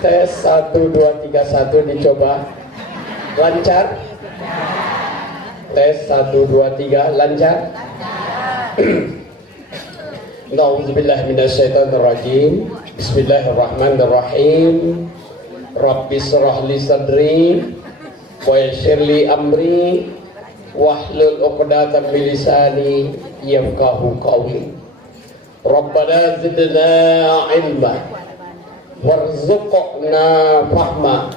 Tes 1 2 3 1 dicoba. Lancar? Tes 1 2 3 lancar? Nauzubillahi minasyaitonirrajim. Bismillahirrahmanirrahim. Rabbis shrah li sadri wa yassir li amri wahlul 'uqdatam min lisani yafqahu qawli. Rabbana zidna ilma warzuqna fahma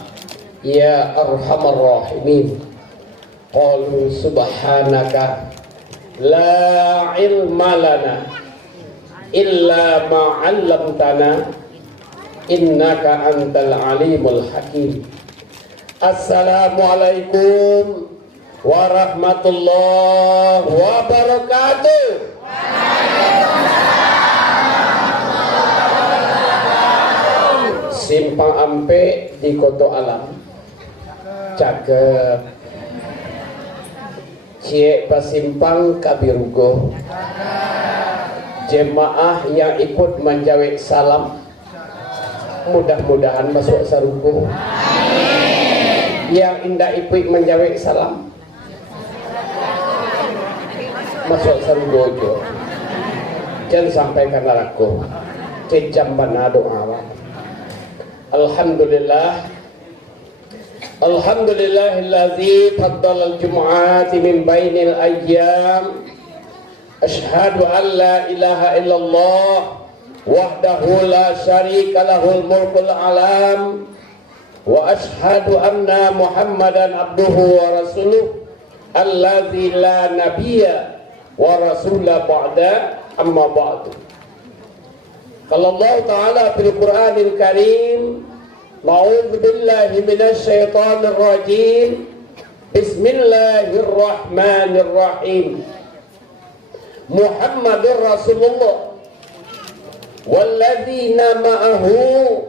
ya arhamar rahimin. Qalu subhanaka la ilma lana illa ma 'allamtana innaka antal alimul hakim. Assalamualaikum warahmatullahi wabarakatuh. Simpang Ampe di Koto Alam, cakep. Cie Pasimpang Kabirugo, jemaah yang ikut menjawab salam mudah-mudahan masuk sarugo. Yang indah ikut menjawab salam masuk sarugo jo. Jangan sampaikan laraku kejamban doa. Alhamdulillah, alhamdulillahilladzi faddala al-jumu'ati min bainil ayyam. Asyhadu an la ilaha illallah wahdahu la syarika lahul mulkul alam wa asyhadu anna Muhammadan abduhu wa rasuluh alladzi la nabiyya wa rasula ba'da amma ba'du. Qala Allah Ta'ala fil Qur'anil Karim, A'udzu billahi minasy syaithanir rajim. Bismillahirrahmanirrahim. Muhammadur Rasulullah walladzina ma'ahu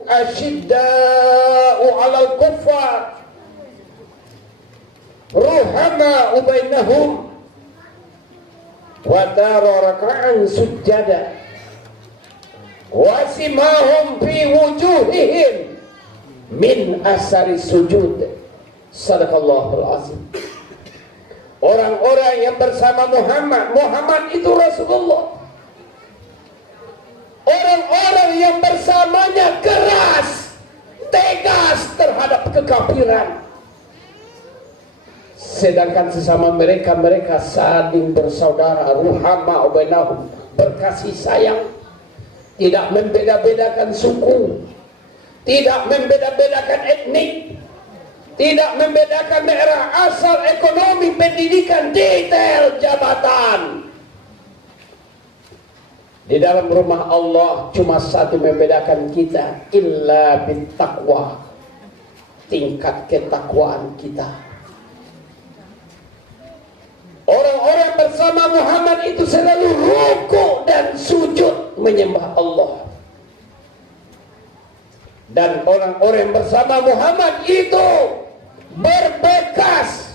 asyidda'u 'alal kuffar ruhama'u bainahum wa tara rak'an sujada wasimahum fi wujuhihim min asari sujud. Sadaqallahul azim. Orang-orang yang bersama Muhammad itu Rasulullah. Orang-orang yang bersamanya keras, tegas terhadap kekafiran. Sedangkan sesama mereka saling bersaudara, ruhama bainahum, berkasih sayang. Tidak membeda-bedakan suku, tidak membeda-bedakan etnik, tidak membedakan daerah asal, ekonomi, pendidikan, detail, jabatan. Di dalam rumah Allah cuma satu membedakan kita, illa bittaqwa, tingkat ketakwaan kita. Orang-orang bersama Muhammad itu selalu rukuk dan sujud menyembah Allah. Dan orang-orang bersama Muhammad itu berbekas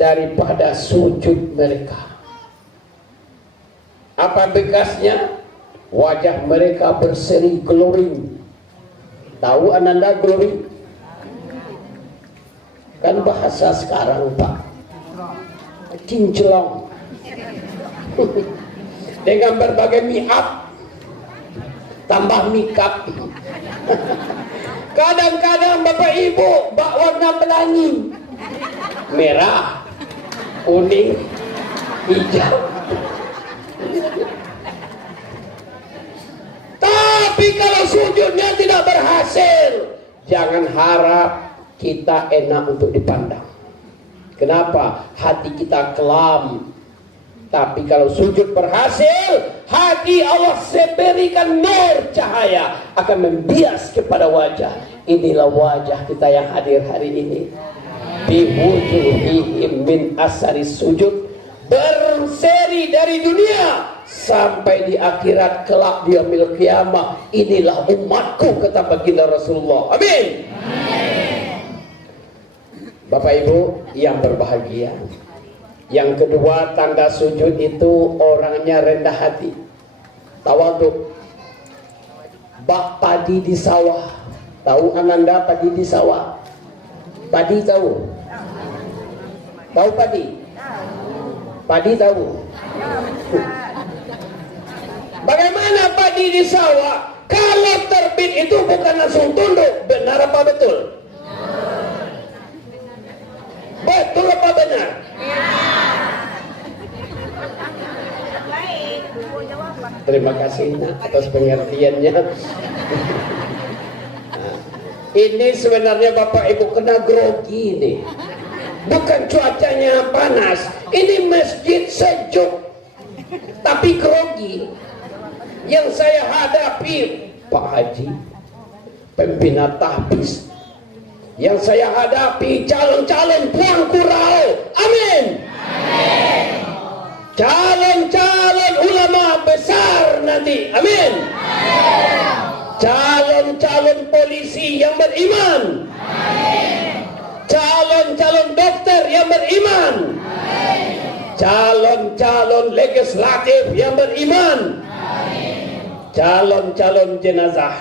daripada sujud mereka. Apa bekasnya? Wajah mereka berseri glowing. Tahu Ananda glowing? Kan bahasa sekarang Pak, kinclong. Dengan berbagai make-up, tambah make-up. Kadang-kadang Bapak Ibu bak warna pelangi, merah, kuning, hijau. Tapi kalau sujudnya tidak berhasil, jangan harap kita enak untuk dipandang. Kenapa? Hati kita kelam. Tapi kalau sujud berhasil, hati Allah berikan nur cahaya, akan membias kepada wajah. Inilah wajah kita yang hadir hari ini. Biwujuhihim min asari sujud, berseri dari dunia sampai di akhirat kelak di yaumil qiyamah. Inilah umatku, kata baginda Rasulullah. Amin. Bapak Ibu yang berbahagia, yang kedua tanda sujud itu orangnya rendah hati, tawadhu. Bak padi di sawah, tahu ananda padi di sawah? Padi tahu? Tahu padi? Padi tahu? Bagaimana padi di sawah? Kalau terbit itu bukan langsung tunduk, benar apa betul? Betul apa benar? Terima kasih nak atas pengertiannya. Nah, ini sebenarnya Bapak Ibu kena grogi nih. Bukan cuacanya panas, ini masjid sejuk, tapi grogi. Yang saya hadapi Pak Haji, pembina tahfiz. Yang saya hadapi calon-calon puang kurau. Amin. Calon-calon ulama besar nanti. Amin. Calon-calon polisi yang beriman. Calon-calon dokter yang beriman. Calon-calon legislatif yang beriman. Calon-calon jenazah.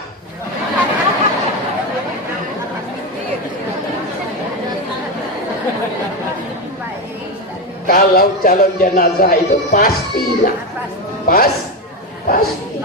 Kalau calon jenazah itu pasti nak, pasti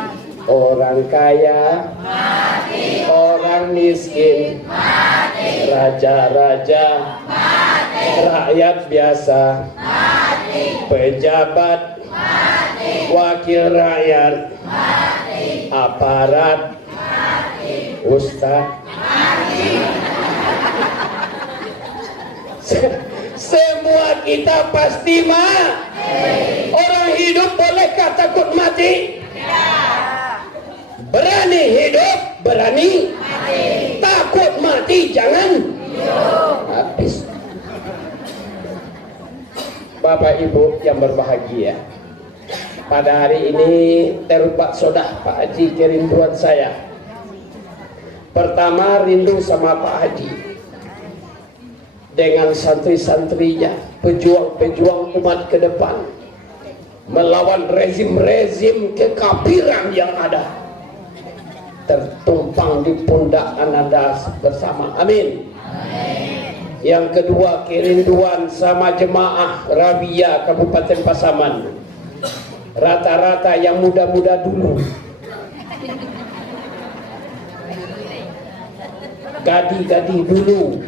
orang kaya, mati. Orang miskin, mati. Raja-raja, mati. Rakyat biasa, mati. Pejabat, mati. Wakil rakyat, mati. Aparat, mati. Ustadz, mati. Semua kita pasti mati. Orang hidup bolehkah takut mati? Berani hidup, berani mati. Takut mati, jangan hidup. Habis. Bapak Ibu yang berbahagia, pada hari ini terubah sodah Pak Haji kerinduan saya. Pertama, rindu sama Pak Haji dengan santri-santrinya, pejuang-pejuang umat ke depan, melawan rezim-rezim kekafiran yang ada, tertumpang di pundak ananda bersama. Amin. Yang kedua, kerinduan sama jemaah Rabia Kabupaten Pasaman, rata-rata yang muda-muda dulu, gadi-gadi dulu.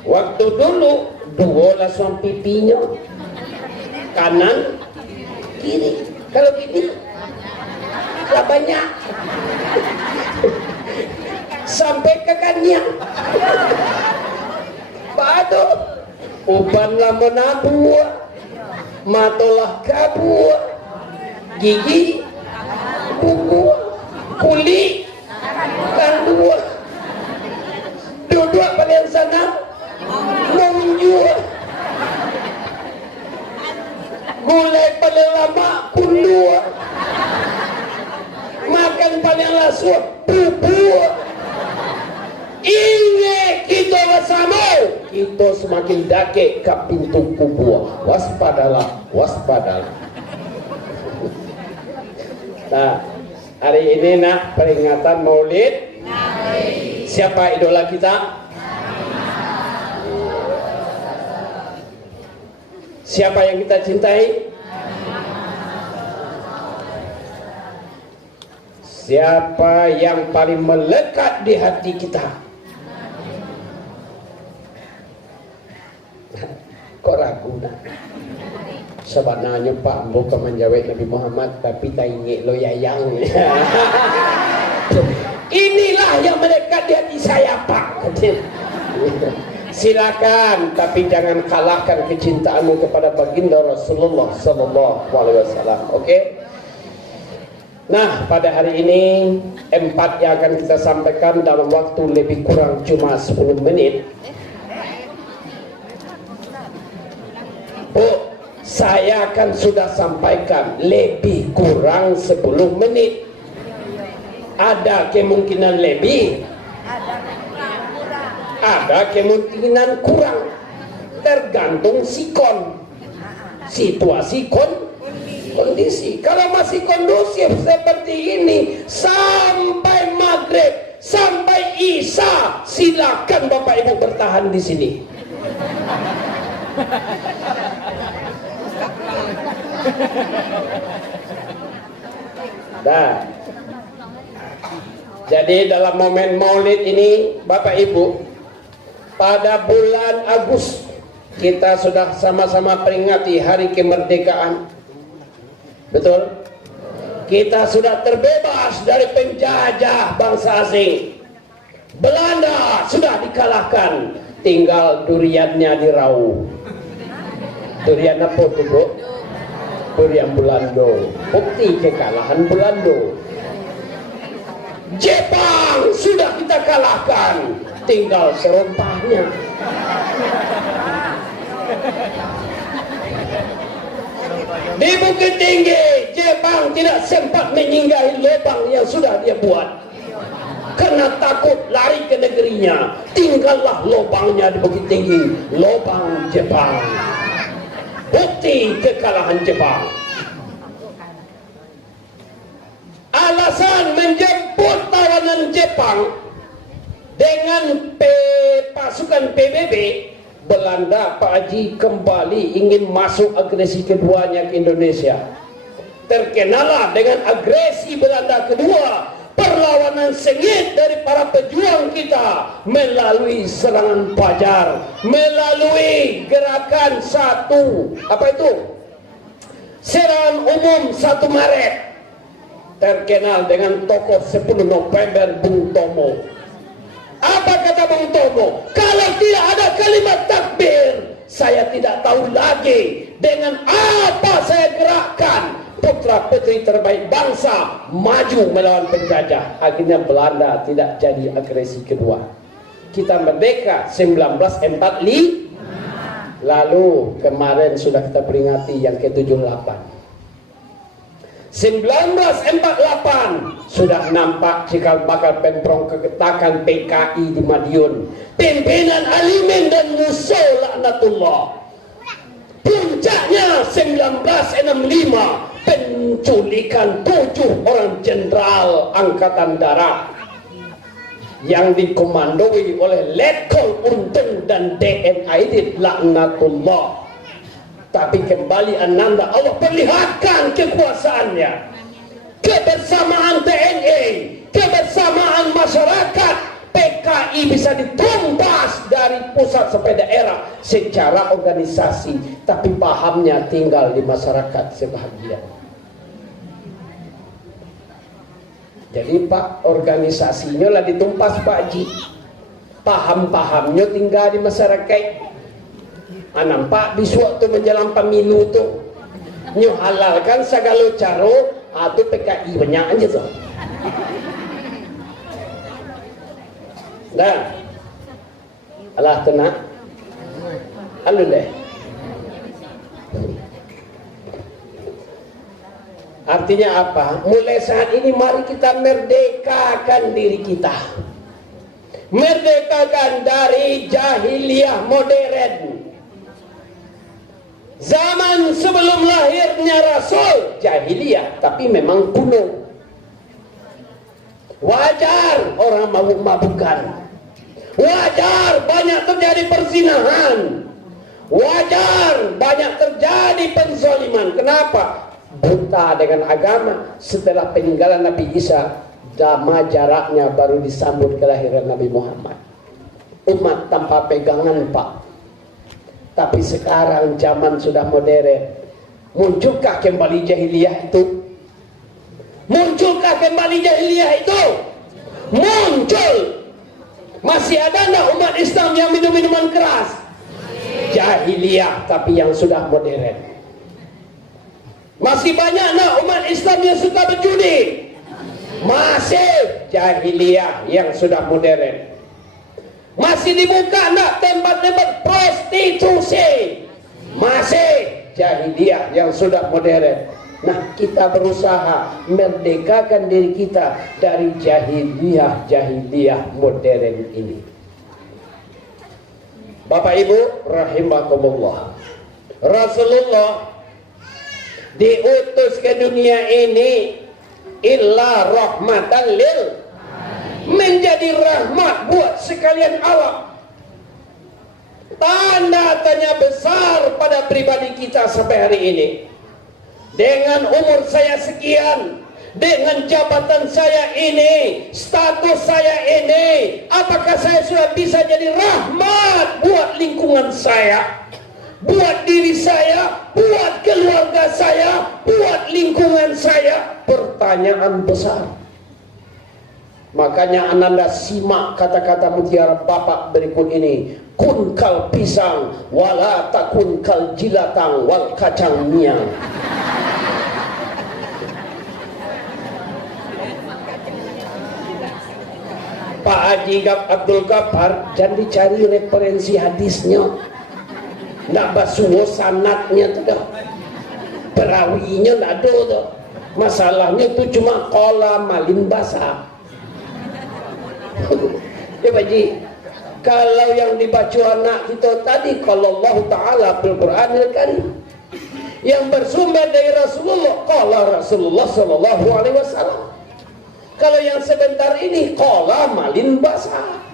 Waktu dulu dua langsung pipinya kanan kiri, kalau gini lah banyak sampai ke kakinya. Padu ubanlah menabur, matolah kabur, gigi buku kulit kan dua, dua paling sana menjual gulai paling lama kundua, makan paling lasut bubur. Ingat kita bersama, kita semakin dake ke pintu kubur. Waspadalah, waspadalah. Nah, hari ini nak peringatan Maulid. Siapa idola kita? Siapa yang kita cintai? Siapa yang paling melekat di hati kita? Kok ragu nak? Sebenarnya Pak bukan menjawab Nabi Muhammad, tapi tak ingat lo yayang. Inilah yang melekat di hati saya Pak. Silakan, tapi jangan kalahkan kecintaanmu kepada baginda Rasulullah Sallallahu Alaihi Wasallam. Oke? Nah, pada hari ini 4 yang akan kita sampaikan dalam waktu lebih kurang cuma 10 menit. Bu, Saya kan sudah sampaikan lebih kurang 10 menit. Ada kemungkinan lebih, ada kemungkinan kurang, tergantung sikon, situasi kondisi. Kalau masih kondusif seperti ini sampai maghrib, sampai isya, silakan Bapak Ibu bertahan di sini. Nah, jadi dalam momen Maulid ini Bapak Ibu, pada bulan Agustus kita sudah sama-sama peringati hari kemerdekaan. Betul? Kita sudah terbebas dari penjajah bangsa asing. Belanda sudah dikalahkan, tinggal duriannya dirauh. Durian apa tuh, Bu? Durian Belanda. Bukti kekalahan Belanda. Jepang sudah kita kalahkan, tinggal serompahnya. Di Bukit Tinggi, Jepang tidak sempat menyinggahi lubang yang sudah dia buat. Karena takut lari ke negerinya, tinggallah lubangnya di Bukit Tinggi, lubang Jepang. Bukti kekalahan Jepang. Alasan menjemput tawanan Jepang dengan pasukan PBB, Belanda, Pak Haji, kembali ingin masuk agresi keduanya ke Indonesia. Terkenalah dengan agresi Belanda kedua, perlawanan sengit dari para pejuang kita melalui serangan fajar, melalui gerakan serangan umum 1 Maret, terkenal dengan tokoh 10 November Bung Tomo. Apa kata Bung Tomo? Kalau tidak ada kalimat takbir, saya tidak tahu lagi dengan apa saya gerakkan putra putri terbaik bangsa maju melawan penjajah. Akhirnya Belanda tidak jadi agresi kedua. Kita merdeka 1945. Lalu kemarin sudah kita peringati yang ke-78. 1948 sudah nampak cikal bakal pemprong kegetakan PKI di Madiun, pimpinan Alimin dan Musa laknatullah. Puncaknya 1965, penculikan 7 orang jenderal angkatan darat yang dikomandoi oleh Letkol Untung dan DN Aidit laknatullah. Tapi kembali ananda Allah perlihatkan kekuasaannya, kebersamaan TNI, kebersamaan masyarakat. PKI bisa ditumpas dari pusat sampai daerah secara organisasi, tapi pahamnya tinggal di masyarakat sebahagian. Jadi Pak, organisasinya lah ditumpas Pak Haji, paham-pahamnya tinggal di masyarakat. Nampak di suatu menjelang pemilu tuh nyu halalkan segala cara atau PKI banyak aja tuh. Dah alah tenang aluleh. Artinya apa? Mulai saat ini mari kita merdekakan diri kita, merdekakan dari jahiliyah modern. Zaman sebelum lahirnya Rasul, jahiliyah, tapi memang kuno. Wajar orang mabuk-mabukan, wajar banyak terjadi perzinahan, wajar banyak terjadi penzaliman. Kenapa? Buta dengan agama. Setelah peninggalan Nabi Isa, dama jaraknya baru disambut kelahiran Nabi Muhammad. Umat tanpa pegangan Pak. Tapi sekarang zaman sudah modern. Munculkah kembali jahiliyah itu? Munculkah kembali jahiliyah itu? Muncul. Masih ada enggak umat Islam yang minum minuman keras? Jahiliyah tapi yang sudah modern. Masih banyak enggak umat Islam yang suka berjudi? Masih jahiliyah yang sudah modern. Masih dibuka enggak tempat-tempat prostitusi? Masih jahiliyah yang sudah modern. Nah, kita berusaha merdekakan diri kita dari jahiliyah modern ini. Bapak Ibu rahimakumullah, Rasulullah diutus ke dunia ini illa rahmatan lil, menjadi rahmat buat sekalian alam. Tanda tanya besar pada pribadi kita sampai hari ini. Dengan umur saya sekian, dengan jabatan saya ini, status saya ini, apakah saya sudah bisa jadi rahmat buat lingkungan saya, buat diri saya, buat keluarga saya, buat lingkungan saya? Pertanyaan besar. Makanya Ananda simak kata-kata mutiara Bapak berikut ini. Kun kal pisang, wala takun kal jilatang wal kacang miang. Pak Haji Abdul Ghaffar, jangan dicari referensi hadisnya, nggak basuh sanatnya tuh dah, perawinya nggak ada tuh. Masalahnya tuh cuma kola malin basah. Ya Pak Haji, kalau yang dibaca anak kita tadi kalau Allah Ta'ala Al-Quranil Karim yang bersumber dari Rasulullah, qala Rasulullah Sallallahu Alaihi Wasallam. Kalau yang sebentar ini qala malin basah,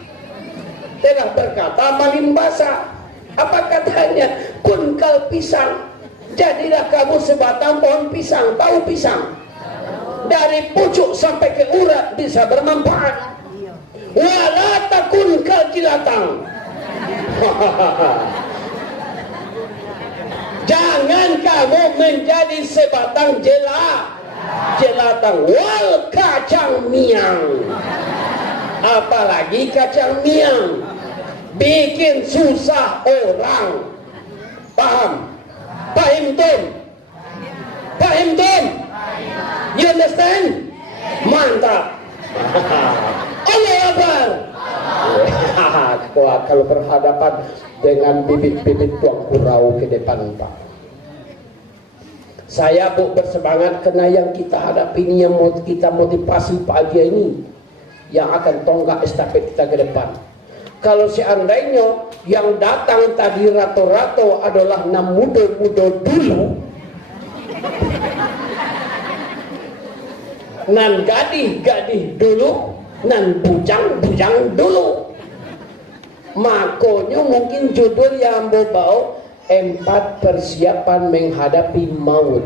telah berkata malin basah. Apa katanya? Kun kal pisang, jadilah kamu sebatang pohon pisang. Tahu pisang? Dari pucuk sampai ke urat bisa bermanfaat. Wala takun kal jilatang. Jangan kamu menjadi sebatang jelatang wal kacang miang. Apalagi kacang miang bikin susah orang. Paham? Paham Tom? Paham Tom? You understand? Mantap. Allah Akbar. Wah, kalau berhadapan dengan bibit-bibit tuang kurau ke depan Pak, saya bersemangat karena yang kita hadapi ini, yang mau kita motivasi pagi ini, yang akan tonggak estafet kita ke depan. Kalau seandainya yang datang tadi rato-rato adalah nam muda-muda dulu, nan gadih-gadih dulu, nan bujang-bujang dulu, makanya mungkin judul yang berbau 4 persiapan menghadapi maut.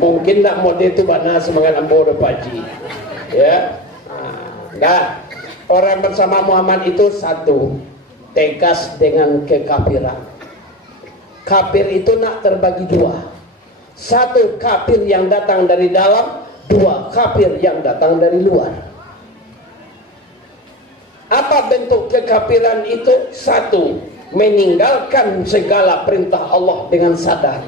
Mungkin tak mode itu mana semangat ambo Paji. Ya. Nah, orang bersama Muhammad itu satu, tegas dengan kekafiran. Kafir itu nak terbagi dua. Satu kafir yang datang dari dalam, dua kafir yang datang dari luar. Apa bentuk kekafiran itu? Satu, meninggalkan segala perintah Allah dengan sadar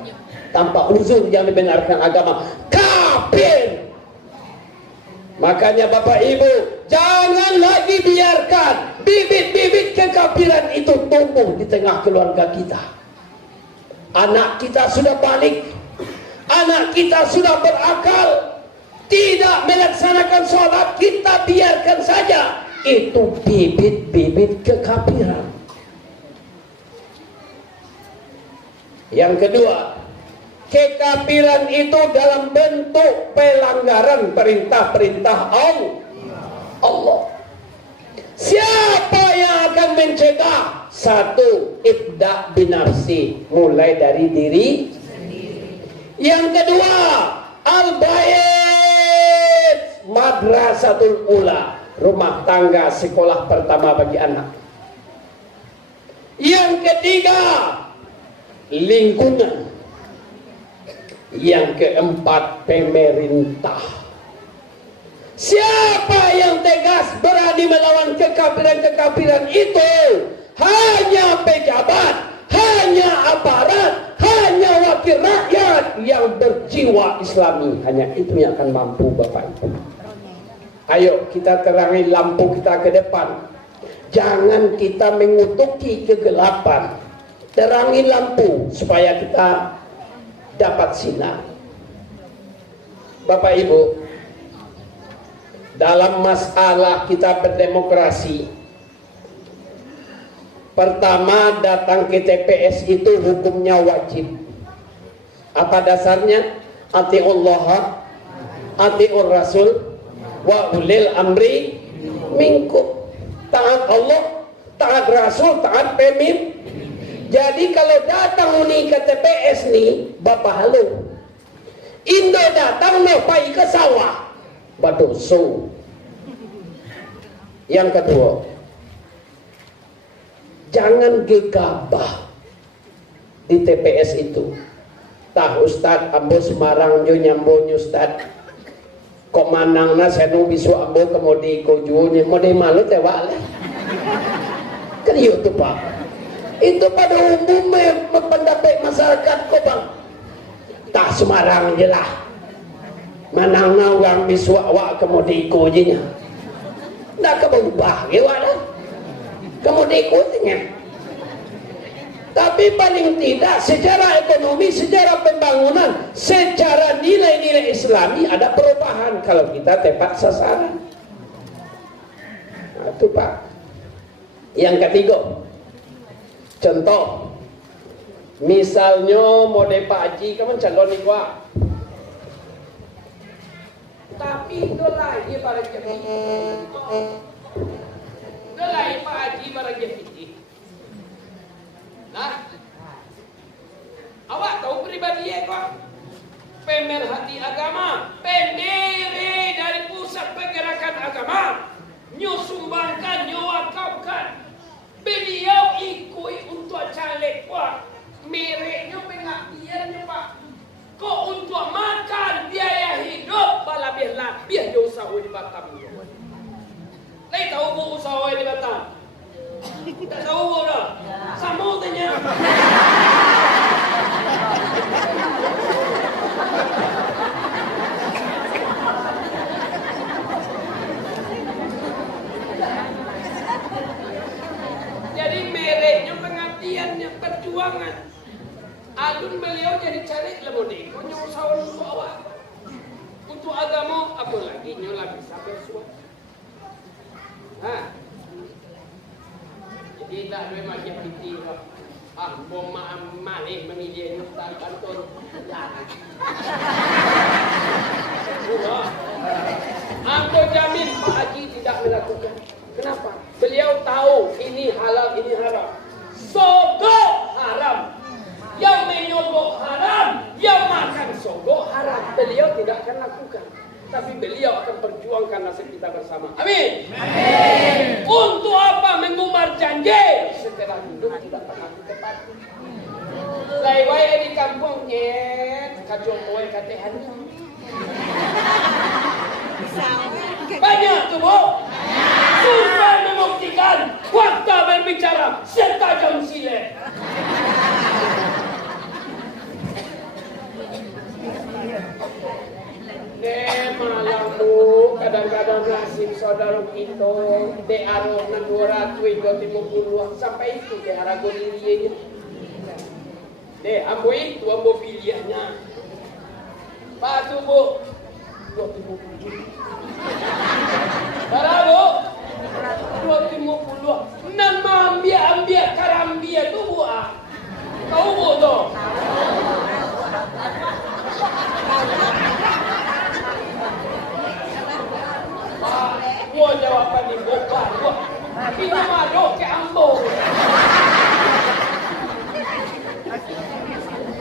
tanpa uzur yang dibenarkan agama. Kafir. Makanya Bapak Ibu, jangan lagi biarkan bibit-bibit kekafiran itu tumbuh di tengah keluarga kita. Anak kita sudah balik, anak kita sudah berakal, tidak melaksanakan sholat, kita biarkan saja. Itu bibit-bibit kekafiran. Yang kedua, kekafiran itu dalam bentuk pelanggaran perintah-perintah Allah. Siapa yang akan mencegah? Satu, ibda binafsi, mulai dari diri. Yang kedua, al-bait, madrasatul ula, rumah tangga sekolah pertama bagi anak. Yang ketiga, lingkungan. Yang keempat, pemerintah. Siapa yang tegas berani melawan kekafiran-kekafiran itu? Hanya pejabat, hanya aparat, hanya wakil rakyat yang berjiwa Islami. Hanya itu yang akan mampu Bapak Ibu. Ayo kita terangi lampu kita ke depan. Jangan kita mengutuki kegelapan. terangi lampu supaya kita dapat sinar. Bapak Ibu, dalam masalah kita berdemokrasi, pertama datang ke TPS itu hukumnya wajib. Apa dasarnya? Atiullah, atiur rasul, wa ulil amri minkum. Taat Allah, taat Rasul, taat pemimpin. Jadi kalau datang nih ke TPS nih, Bapak halo. Indo datang no pai ke sawah. Badoso. Yang kedua, jangan gegabah di TPS itu. Tah Ustad, ambo Semarang jo nyambonyo Ustad. Kok manangna senu bisu ambo kemodi ko junya mode malu tewa le. Kan iya tuh Pak. Itu pada umumnya pendapat masyarakat kok Bang. Tak Semarang je lah. Manangna orang bisu awak kemodi ko jinya. Ndak keberubah ge wadah. Kemodi ko nya. Tapi paling tidak secara ekonomi, secara pembangunan, secara nilai-nilai Islami ada perubahan kalau kita tepat sasaran. Nah, itu Pak. Yang ketiga, contoh, misalnya mode Pak Haji kamu calon nih Pak. Tapi itu lagi para jemaah. Itu lagi Pak Haji para jemaah. Nah, awak tahu pribadi ya kok? Pemerhati agama, pendiri dari pusat pergerakan agama, nyusumbangkan, nyuakapkan. Beliau ikut untuk caleg Pak. Mereknya pengabdiannya Pak. Kok untuk makan biaya hidup bala biar dia usaha di Batam. Lai tahu bu usaha di Batam? Tak tahu bu dah. Sama tanya. Jadi mereknya pengabdiannya perjuangan. Alun beliau jadi caleg lemoni. Kau usaha untuk awak. Untuk agama apa lagi nyola bisa bersuara. Hah? Jadi tak ada macam piti. Bom malih memilih nyutan kantor. Aku jamin Pak Haji tidak melakukan. Kenapa? Beliau tahu ini halal, ini haram. Sogok haram. Yang menyogok haram, yang makan sogok haram. Beliau tidak akan lakukan. Tapi beliau akan perjuangkan nasib kita bersama. Amin. Amin. Untuk apa mengumbar janji setelah hidup tidak pernah ditepati. Laiwai di kampungnya kacau kue katehan. Banyak tuh bu. Sudah membuktikan waktu berbicara setajam silet. Malam bu, kadang-kadang nasib saudara kita di arah negara tujuh timur puluhan sampai itu ke arah Goliria. Deh, ambo itu ambo pilihannya. Pak tu bu, 20 Barang bu, 250. Nama ambil karambia tu bu ah. Tahu bu tu? Gua jawapan di boka gua. Kita madok ke ambo.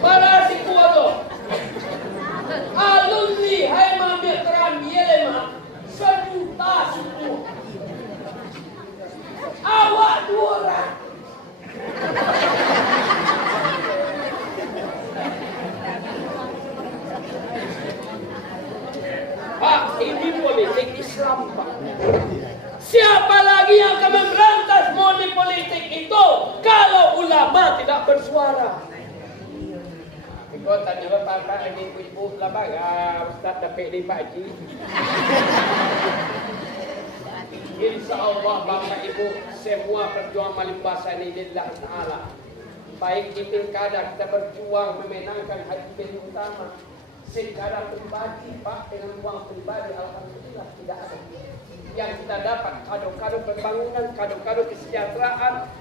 Para si gua tu. Alun ni hai mambil teran dia lemah. Sejuta suku. Awak 200. Pak, ini politik Islam, Pak. Siapa lagi yang akan memberantas money politik itu kalau ulama tidak bersuara? Kau tanya bapak ini ibu lama Ustaz dapat di Pak Haji. Insya Allah bapak ibu semua perjuangan malim bahasa ini lillah ta'ala. Baik di pilkada kita berjuang memenangkan Haji Ben Utama. Secara pribadi Pak, dengan uang pribadi alhamdulillah tidak ada. Yang kita dapat kado-kado pembangunan, kado-kado kesejahteraan.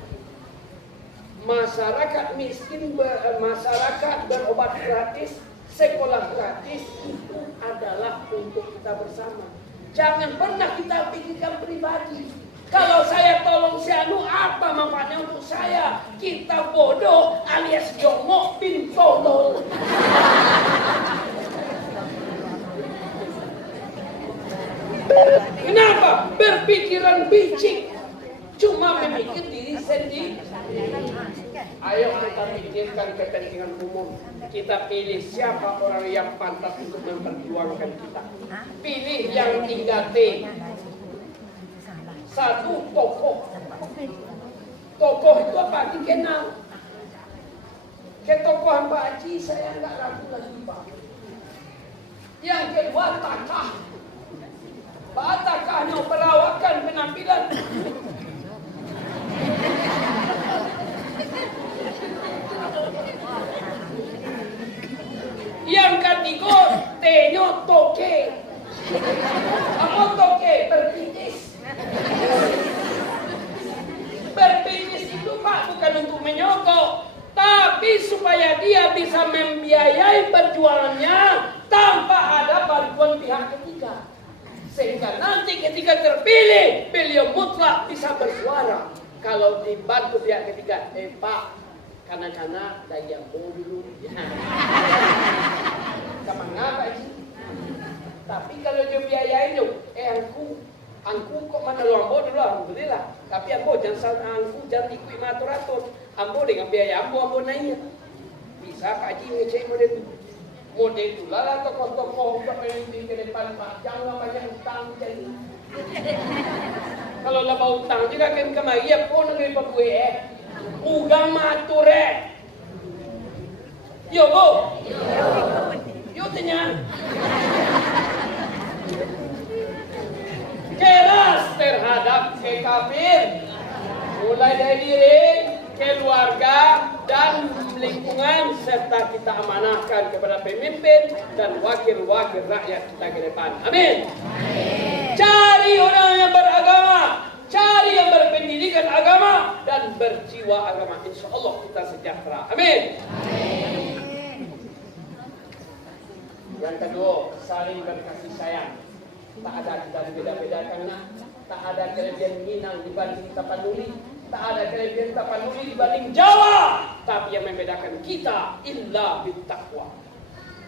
Masyarakat miskin, masyarakat berobat gratis, sekolah gratis, itu adalah untuk kita bersama. Jangan pernah kita pikirkan pribadi. Kalau saya tolong si Anu, apa manfaatnya untuk saya? Kita bodoh alias jongok bin tolol. Kenapa? Berpikiran bicik, cuma memikir diri sendiri. Ayo kita pikirkan kepentingan umum. Kita pilih siapa orang yang pantas untuk memperjuangkan kita. Pilih yang 3T. Satu, tokoh. Tokoh itu apa? Dikenal. Ketokohan Pak Haji saya nggak ragu lagi Pak. Yang kedua, takah. Takahnya perawakan penampilan. Yang ketiga, T-nya toke. Apa toke? Berpikis. Berpikis itu Pak bukan untuk menyogok, tapi supaya dia bisa membiayai perjuangannya tanpa ada bantuan pihak ketiga. Sehingga nanti ketika terpilih, beliau mutlak bisa bersuara. Kalau dibantu pihak ketiga, Pak, kanak-kanak daya dulu. Kemana Pak Haji? Tapi kalau dia biayain yuk, angku kok mana lu ambo dulu, alhamdulillah. Tapi ambo jangan jangan ikut atur-atur. Ambo dengan biaya ambo naik. Bisa Pak Haji ngecek model itu lah tokoh-tokoh pemimpin ke depan Pak. Jangan banyak utang jadi. Kalau lah mau utang juga kan kemari ya pun dari Pak gue ugang matur Yo Bu. Yo tanya. Keras terhadap kafir, mulai dari diri, keluarga, dan lingkungan, serta kita amanahkan kepada pemimpin dan wakil-wakil rakyat kita ke depan. Amin. Cari orang yang beragama, cari yang berpendidikan agama dan berjiwa agama. Insya Allah kita sejahtera. Amin. Yang kedua, saling berkasih sayang. Tak ada kita beda-bedakan, tak ada kelebihan Minang dibanding Tapanuli, tak ada kelebihan Tapanuli dibanding Jawa, tapi yang membedakan kita illa bittaqwa.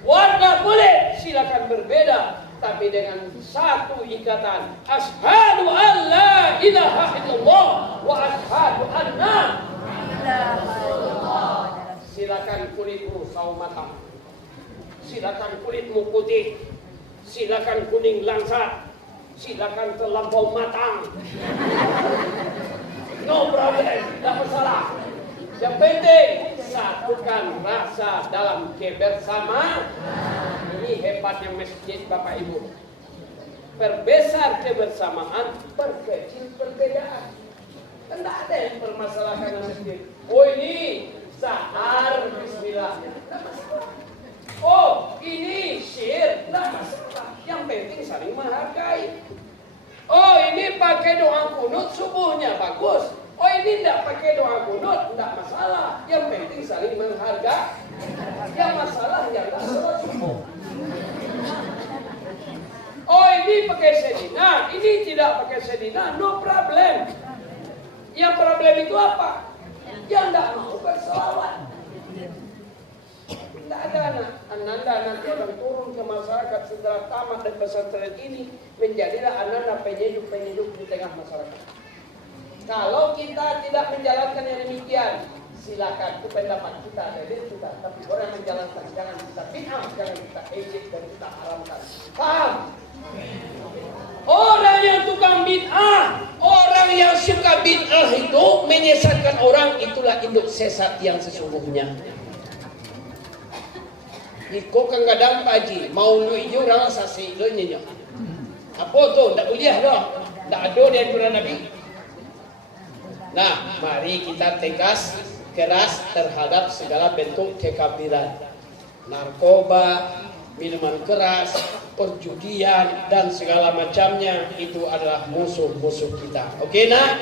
Warna kulit silakan berbeda, tapi dengan satu ikatan, asyhadu an la ilaha illallah wa asyhadu anna silakan kulitmu sawo matang, silakan kulitmu putih, silakan kuning langsat, silakan terlampau matang. No problem, tidak masalah. Yang penting satukan rasa dalam kebersamaan. Ini hebatnya masjid Bapak Ibu. Perbesar kebersamaan, perkecil perbedaan. Tidak ada yang permasalahkan masjid. Oh ini sahar bismillah. Tidak masalah. Oh ini syir. Tidak masalah. Yang penting saling menghargai. Oh ini pakai doa kunut subuhnya bagus. Oh ini tidak pakai doa kunut, tidak masalah. Yang penting saling menghargai. Yang masalah yang tidak sholat subuh. Oh ini pakai sedina, ini tidak pakai sedina, no problem. Yang problem itu apa? Yang tidak mau berselawat. Tidak ada anak. Ananda nanti akan turun ke masyarakat setelah tamat dan pesantren ini, menjadilah ananda penyeduk-penyeduk di tengah masyarakat. Kalau kita tidak menjalankan yang demikian, silakan, itu pendapat kita, dalil kita. Tapi orang menjalankan, jangan kita bid'ah, jangan kita ejek dan kita haramkan. Paham? Orang yang tukang bid'ah, orang yang suka bid'ah itu menyesatkan orang, itulah induk sesat yang sesungguhnya. Iko kang gadang paji, mau lu ijo orang sasi lo nyenyo. Apa tu? Tak kuliah dah. Tak ada di aturan Nabi. Nah, mari kita tegas keras terhadap segala bentuk kekafiran. Narkoba, minuman keras, perjudian, dan segala macamnya itu adalah musuh-musuh kita. Oke nak?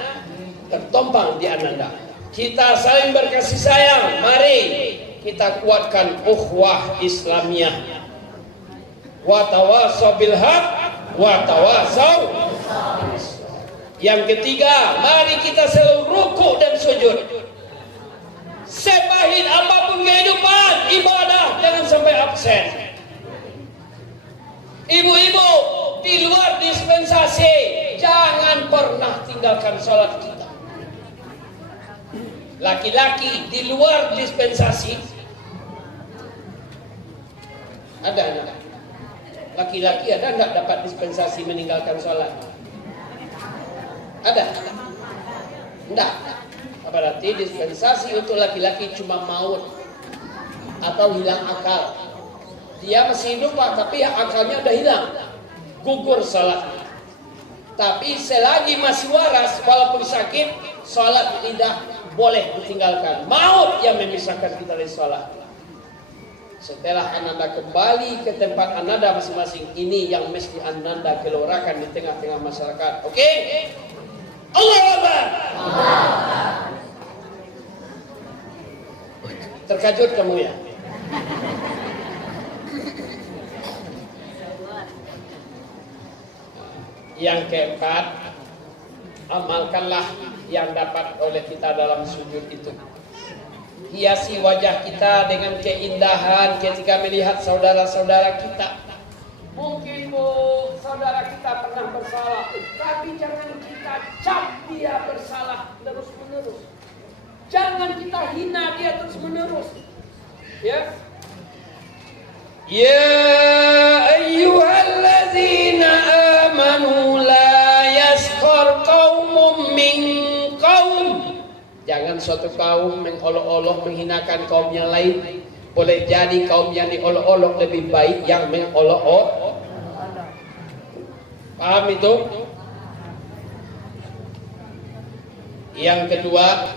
Tertompang di Ananda. Kita saling berkasih sayang. Mari kita kuatkan ukhuwah Islamiyah. Wa tawassaw bil haq wa tawassaw. Yang ketiga, mari kita selalu rukuk dan sujud. Sepahit apapun kehidupan, ibadah jangan sampai absen. Ibu-ibu di luar dispensasi, jangan pernah tinggalkan sholat kita. Laki-laki di luar dispensasi, ada enggak? Laki-laki ada enggak dapat dispensasi meninggalkan sholat? Ada? Enggak. Berarti dispensasi untuk laki-laki cuma maut atau hilang akal. Dia masih hidup Pak, tapi akalnya udah hilang, gugur sholatnya. Tapi selagi masih waras, walaupun sakit, sholat tidak boleh ditinggalkan. Maut yang memisahkan kita dari sholat. Setelah Ananda kembali ke tempat Ananda masing-masing, ini yang mesti Ananda gelorakan di tengah-tengah masyarakat. Oke? Allahu Akbar. Terkejut kamu ya? Yang keempat, amalkanlah yang dapat oleh kita dalam sujud itu. Hiasi wajah kita dengan keindahan ketika melihat saudara-saudara kita. Mungkin saudara kita pernah bersalah, tapi jangan kita cap dia bersalah terus-menerus. Jangan kita hina dia terus-menerus. Ya. Ya ayyuhalladzina amanu la yaskhar qaumun min qaum. Jangan suatu kaum mengolok-olok menghinakan kaum yang lain. Boleh jadi kaum yang diolok-olok lebih baik yang mengolok-olok. Paham itu? Yang kedua,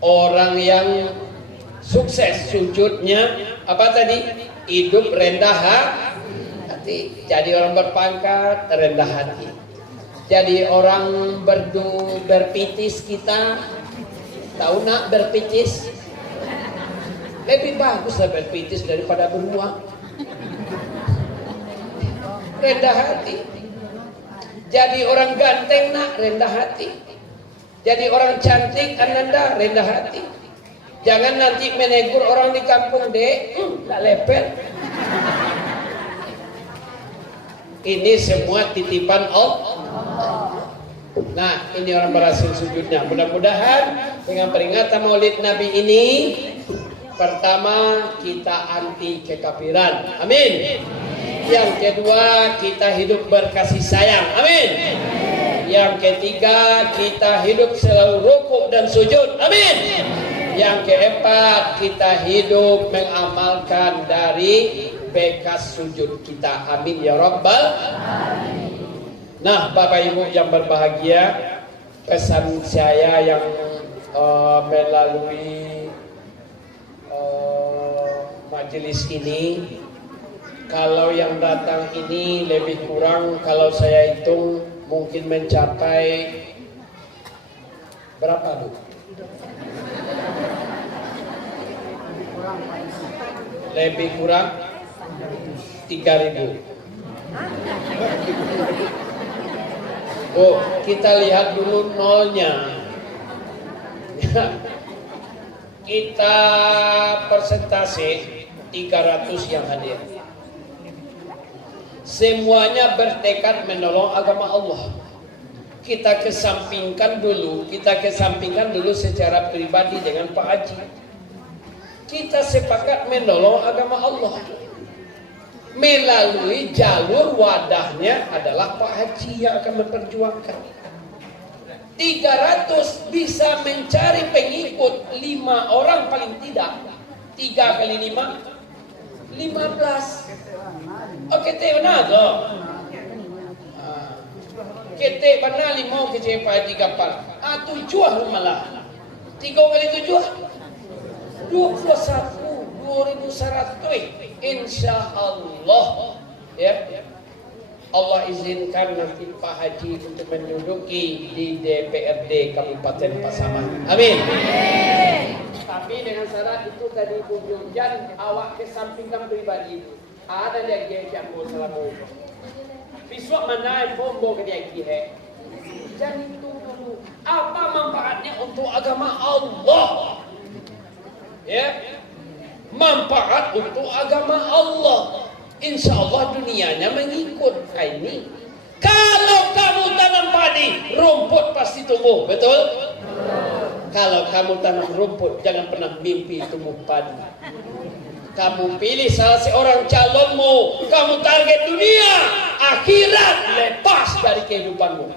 orang yang sukses sujudnya apa tadi? Hidup rendah hati. Jadi orang berpangkat rendah hati. Jadi orang berpitis kita, tahu nak berpitis? Lebih baguslah berpitis daripada beruang. Rendah hati. Jadi orang ganteng nak rendah hati. Jadi orang cantik Ananda rendah hati. Jangan nanti menegur orang di kampung dek, tak lepet. Ini semua titipan Allah. Nah, ini orang berhasil sujudnya. Mudah-mudahan dengan peringatan Maulid Nabi ini, pertama kita anti kekafiran. Amin. Yang kedua kita hidup berkasih sayang. Amin. Yang ketiga kita hidup selalu rukuk dan sujud. Amin. Yang keempat kita hidup mengamalkan dari bekas sujud kita. Amin ya Rabbal alamin. Nah Bapak Ibu yang berbahagia, pesan saya yang melalui majelis ini, kalau yang datang ini lebih kurang kalau saya hitung mungkin mencapai berapa Bu? Lebih kurang 3.000. Oh, kita lihat dulu nolnya. Kita persentase 300 yang hadir. Semuanya bertekad menolong agama Allah. Kita kesampingkan dulu secara pribadi dengan Pak Haji. Kita sepakat menolong agama Allah. Melalui jalur wadahnya adalah Pak Haji yang akan memperjuangkan. 300 bisa mencari pengikut 5 orang paling tidak. 3 kali 5 15. Oke, teh benar toh. Kita benar 5 ke Pak Haji kapal. 7 malah. 3 kali 7 21.100 insya Allah ya. Allah izinkan nanti Pak Haji untuk menduduki di DPRD Kabupaten Pasaman. Amin. Tapi dengan syarat itu tadi Bu Jan, awak kesampingkan pribadi itu. Ada dia yang mau selalu. Besok mana bombo ke dia kihe. Jangan itu dulu. Apa manfaatnya untuk agama Allah? Ya, manfaat untuk agama Allah. Insya Allah dunianya mengikut ini. Kalau kamu tanam padi, rumput pasti tumbuh, betul? Kalau kamu tanam rumput, jangan pernah mimpi tumbuh padi. Kamu pilih salah seorang calonmu, kamu target dunia, akhirat lepas dari kehidupanmu.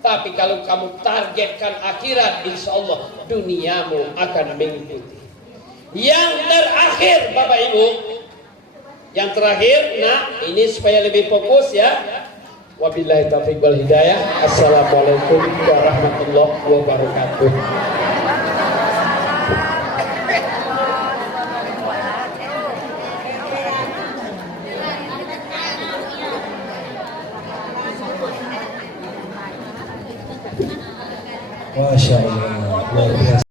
Tapi kalau kamu targetkan akhirat, insya Allah duniamu akan mengikuti. Yang terakhir, Bapak Ibu, yang terakhir, nah ini supaya lebih fokus ya. Wabillahi taufiq wal hidayah. Assalamualaikum warahmatullahi wabarakatuh.